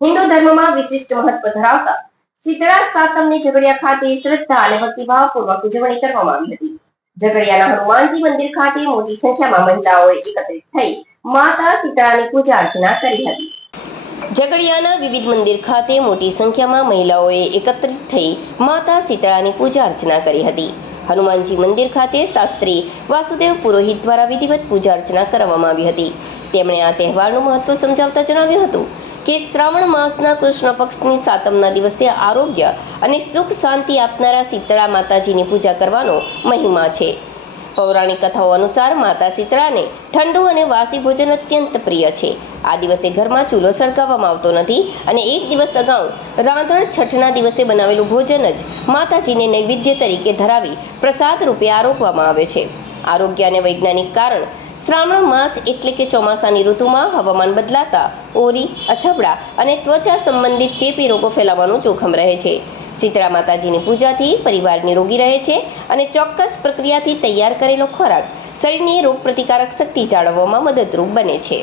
હિન્દુ ધર્મમાં વિશિષ્ટ મહત્વ ધરાવતા શીતળા સાતમની ઝઘડિયા ખાતે શ્રદ્ધા અને ભક્તિભાવપૂર્વક ઉજવણી કરવામાં આવી હતી. ઝઘડિયાના હનુમાનજી મંદિર ખાતે મોટી સંખ્યામાં મહિલાઓએ એકત્રિત થઈ માતા શીતળાની પૂજા અર્ચના કરી હતી. ઝઘડિયાના વિવિધ મંદિર ખાતે મોટી સંખ્યામાં મહિલાઓએ એકત્રિત થઈ માતા શીતળાની પૂજા અર્ચના કરી હતી. હનુમાનજી મંદિર ખાતે શાસ્ત્રી વાસુદેવ પુરોહિત દ્વારા વિધિવત પૂજા અર્ચના કરવામાં આવી હતી. તેમણે આ તહેવારનું મહત્વ સમજાવતા જણાવ્યું હતું કે શ્રાવણ માસના કૃષ્ણ પક્ષની સાતમના દિવસે આરોગ્ય અને સુખ શાંતિ આપનારા શીતળા માતાજીની પૂજા કરવાનો મહિમા છે. પૌરાણિક કથાઓ અનુસાર માતા શીતળાને ઠંડુ અને વાસી ભોજન અત્યંત પ્રિય છે. આ દિવસે ઘરમાં ચૂલો સળગાવવામાં આવતો નથી અને એક દિવસ અગાઉ રાંધણ છઠના દિવસે બનાવેલું ભોજન જ માતાજીને નૈવેદ્ય તરીકે ધરાવી પ્રસાદ રૂપે આરોગવામાં આવે છે. આરોગ્ય અને વૈજ્ઞાનિક કારણ શ્રાવણ માસ એટલે કે ચોમાસાની ઋતુમાં હવામાન બદલાતા ઓરી, અછબડા અને ત્વચા સંબંધિત ચેપી રોગો ફેલાવાનું જોખમ રહે છે. શીતળા માતાજીની પૂજાથી પરિવાર નિરોગી રહે છે અને ચોક્કસ પ્રક્રિયાથી તૈયાર કરેલો ખોરાક શરીરની રોગ પ્રતિકારક શક્તિ જાળવવામાં મદદરૂપ બને છે.